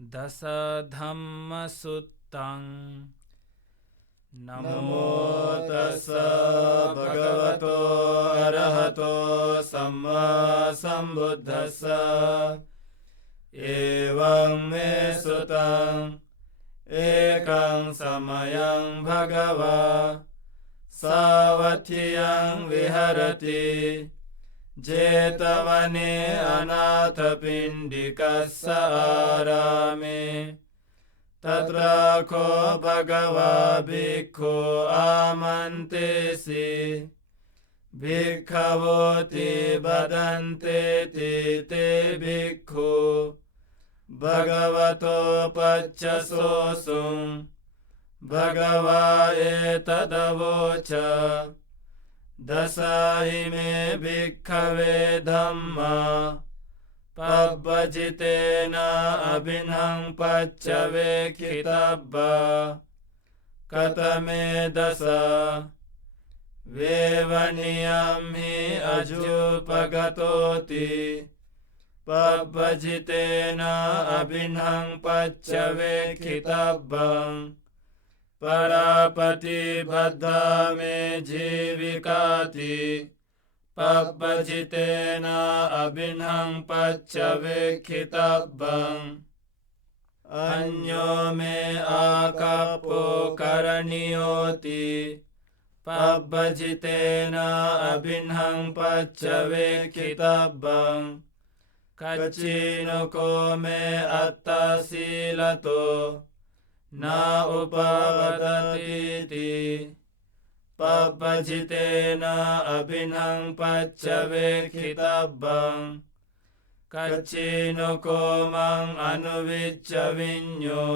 दशधम्मसुत्तं नमो तस्स भगवतो अरहतो सम्मा सम्बुद्धस्स एवं मे सुतं एकं समयं भगवा सावत्यं विहरति जेतवने अनाथपिण्डिकस्य आरामे तत्र को भगवा भिक्खु आमन्तेसि भिक्खवोति वदन्ते ते भिक्खु भगवतो पच्चसोऽसुं भगवा एतदवोच दश इमे भिक्खवे धम्मा पब्बजितेन अभिन्नं पच्चवेक्षितब्बा कतमे दश वेवनियं हि अजुपगतोति पब्बजितेन अभिन्नं पच्चवेक्षितब्बं परापतिबद्धा मे जीविकाति पब्बजितेन अभिन्नं पच्चवेक्षितब्बं अन्यो मे आकापो करणीयोति पब्बजितेन अभिन्नं पच्चवेक्षितब्बं कच्चिनुको मे अत्तशीलतो न उपवदतीति पब्बजितेन अभिन्नं पच्चवेक्षितब्बं कच्चिनुको मं अनुविच्च विඤ्ञो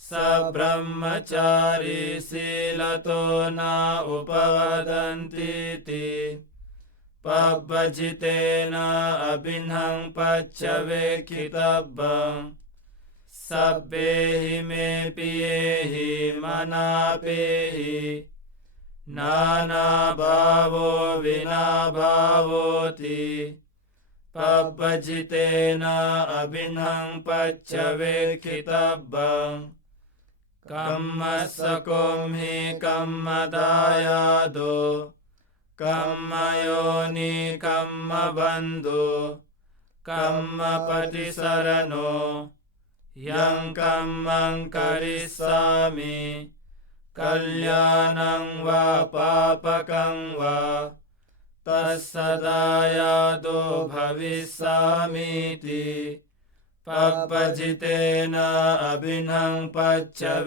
स ब्रह्मचारी शीलतो न उपवदन्तीति पब्बजितेन अभिन्नं पच्चवेक्षितब्बं सब्बे हि मे पियेहि मनापेहि नानाभावो विनाभावोति पब्बजितेन अभिन्नं पच्चवेक्षितब्बं कम्मस्सकों हि कम्मदायादो कम्मयोनि कम्मबन्धो कम्मपतिसरणो यं कम्मं करिष्यामि कल्याणं वा पापकं वा तत्सदायादो भविष्यामीति पब्बजितेन अभिन्नं पच्चवेक्षितब्बं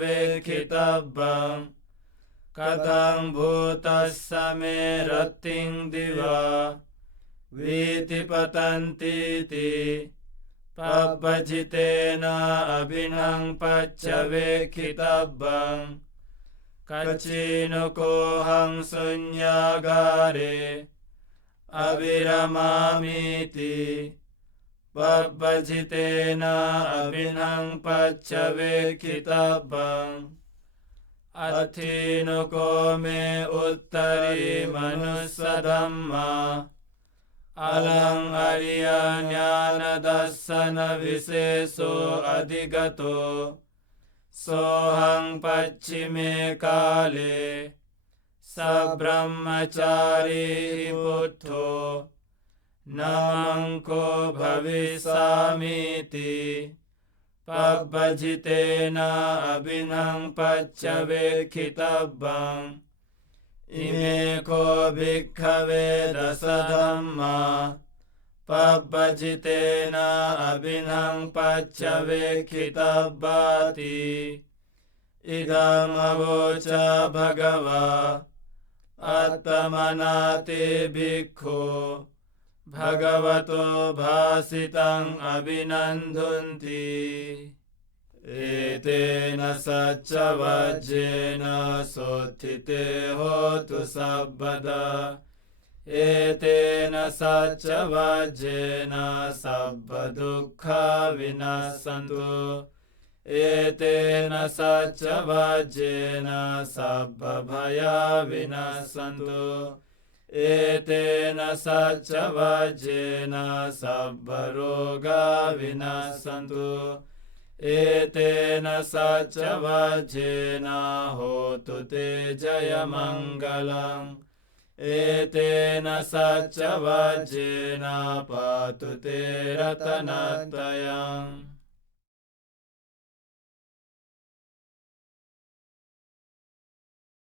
कथं भूतस्य मे रतिं दिवा वीतिपतन्तीति पब्बजितेन अभिन्नं पच्चवेक्षितब्बं कच्चिनुकोऽहं शून्यागारे अविरमामीति पब्बजितेन अभिन्नं पच्चवेक्षितब्बं अथिनुको मे उत्तरी मनुष्यधम्मा अलं अर्यज्ञानदर्शन विशेषो अधिगतो सोऽहं पश्चिमे काले स ब्रह्मचारी पुत्रो न मंको भविष्यामीति पब्बजितेन अभिन्नं पच्चवेक्षितब्बं इमे को भिक्खवे दशधम्मा पब्बजितेन अभिन्नं पच्चवेक्षितब्बाति इदमवोच भगवा आत्मनाति भिक्खु भगवतो भासितं अभिनन्दन्ति एतेन सच्चवज्जेन सोत्थिते होतु सर्वदा एतेन सच्चवज्जेन सर्वदुःखा विनश्यन्तु एतेन सच्चवज्जेन सर्वभया विनश्यन्तु एतेन सच्चवज्जेन सर्वरोगा विनश्यन्तु एतेन सच्चवाज्येन होतु ते जयमङ्गलम् एतेन सच्चवाज्येन पातु ते रतनत्रयम्